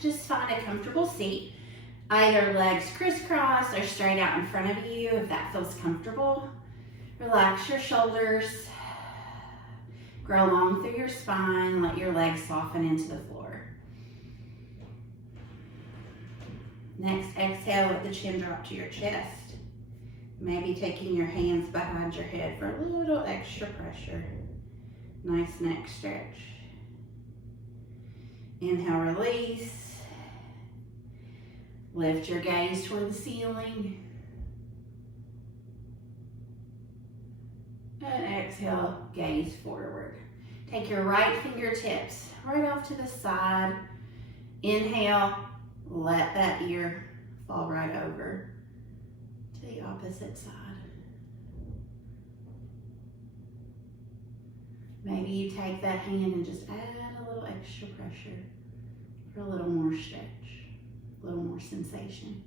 just find a comfortable seat. Either legs crisscrossed or straight out in front of you if that feels comfortable. Relax your shoulders. Grow long through your spine. Let your legs soften into the floor. Next, exhale, let the chin drop to your chest. Maybe taking your hands behind your head for a little extra pressure. Nice neck stretch. Inhale, release. Lift your gaze toward the ceiling. And exhale, gaze forward. Take your right fingertips right off to the side. Inhale, let that ear fall right over to the opposite side. Maybe you take that hand and just add a little extra pressure for a little more stretch, a little more sensation.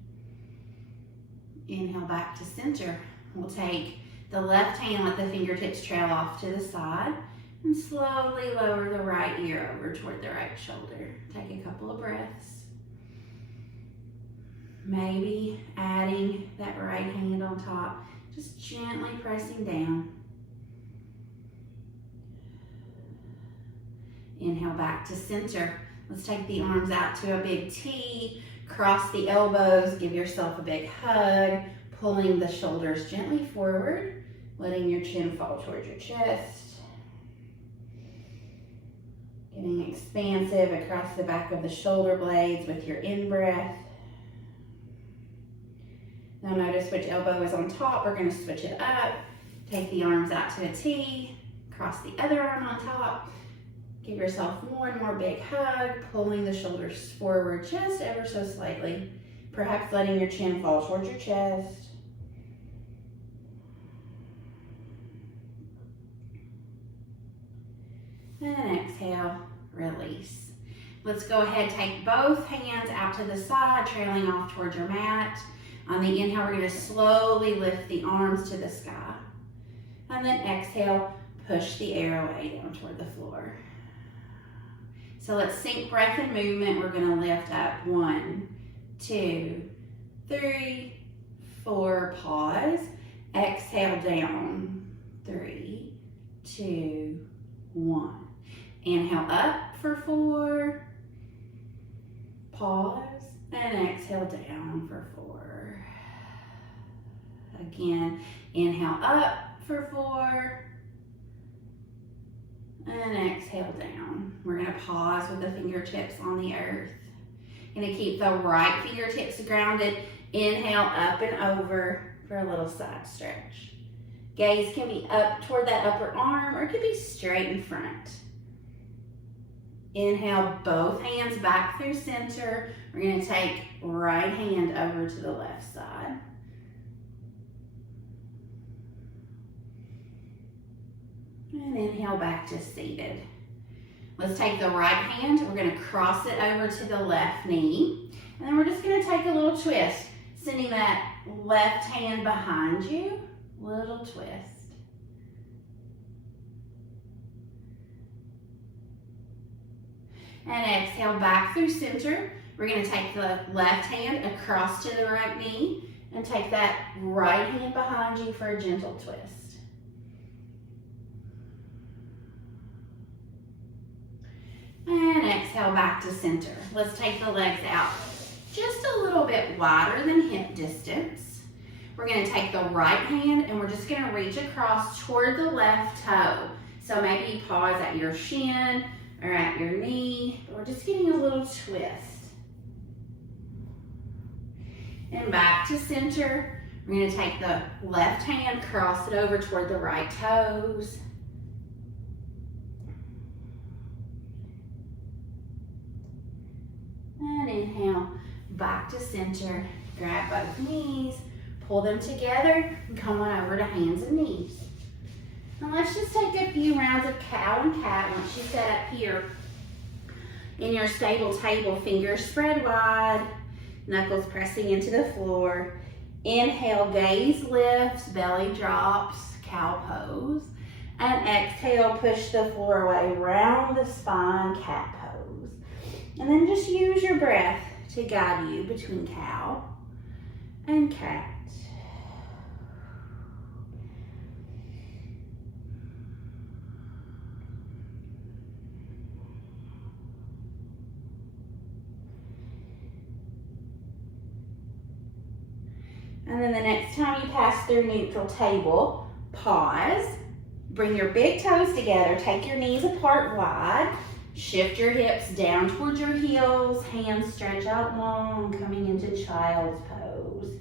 Inhale back to center. We'll take the left hand, let the fingertips trail off to the side, and slowly lower the right ear over toward the right shoulder. Take a couple of breaths. Maybe adding that right hand on top, just gently pressing down. Inhale back to center. Let's take the arms out to a big T. Cross the elbows, give yourself a big hug, pulling the shoulders gently forward, letting your chin fall towards your chest. Getting expansive across the back of the shoulder blades with your in-breath. Now notice which elbow is on top. We're going to switch it up. Take the arms out to a T. Cross the other arm on top. Give yourself one more big hug, pulling the shoulders forward just ever so slightly. Perhaps letting your chin fall towards your chest. And exhale, release. Let's go ahead, take both hands out to the side, trailing off towards your mat. On the inhale, we're going to slowly lift the arms to the sky. And then exhale, push the air away down toward the floor. So let's sync breath and movement. We're going to lift up 1, 2, 3, 4, pause. Exhale down, 3, 2, 1. Inhale up for 4, pause, and exhale down for 4. Again, inhale up for 4, and exhale down. We're going to pause with the fingertips on the earth. Going to keep the right fingertips grounded. Inhale up and over for a little side stretch. Gaze can be up toward that upper arm or it could be straight in front. Inhale, both hands back through center. We're going to take right hand over to the left side. And inhale back to seated. Let's take the right hand. We're going to cross it over to the left knee. And then we're just going to take a little twist, sending that left hand behind you. Little twist. And exhale back through center. We're going to take the left hand across to the right knee and take that right hand behind you for a gentle twist. And exhale back to center. Let's take the legs out just a little bit wider than hip distance. We're going to take the right hand and we're just going to reach across toward the left toe. So maybe you pause at your shin or at your knee. We're just getting a little twist. And back to center. We're going to take the left hand, cross it over toward the right toes. And inhale, back to center. Grab both knees, pull them together, and come on over to hands and knees. Now let's just take a few rounds of cow and cat once you set up here in your stable table. Fingers spread wide, knuckles pressing into the floor. Inhale, gaze lifts, belly drops, cow pose. And exhale, push the floor away, round the spine, cat pose. And then just use your breath to guide you between cow and cat. And then the next time you pass through neutral table, pause, bring your big toes together, take your knees apart wide, shift your hips down towards your heels, hands stretch out long, coming into child's pose.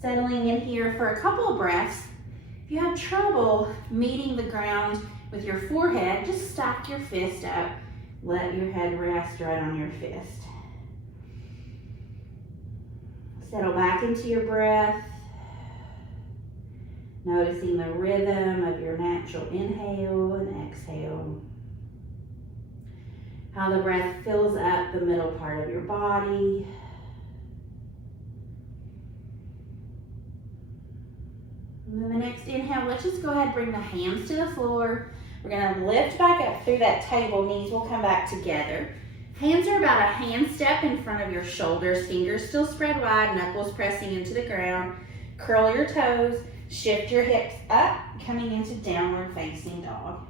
Settling in here for a couple of breaths. If you have trouble meeting the ground with your forehead, just stack your fist up. Let your head rest right on your fist. Settle back into your breath, noticing the rhythm of your natural inhale and exhale. How the breath fills up the middle part of your body. And then the next inhale, let's just go ahead and bring the hands to the floor. We're gonna lift back up through that table, knees will come back together. Hands are about a hand step in front of your shoulders, fingers still spread wide, knuckles pressing into the ground. Curl your toes, shift your hips up, coming into downward facing dog.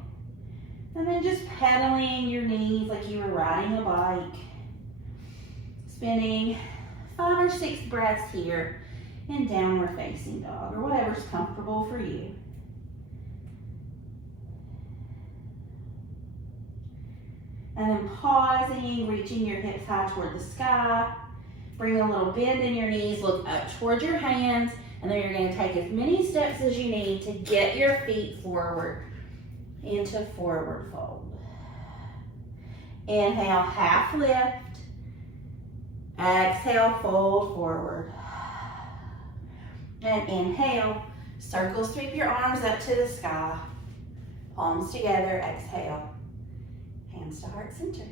And then just pedaling your knees like you were riding a bike. Spinning 5 or 6 breaths here in downward facing dog, or whatever's comfortable for you. And then pausing, reaching your hips high toward the sky. Bring a little bend in your knees, look up toward your hands, and then you're gonna take as many steps as you need to get your feet forward into forward fold. Inhale, half lift. Exhale, fold forward. And inhale, circle sweep your arms up to the sky. Palms together, exhale. Hands to heart center.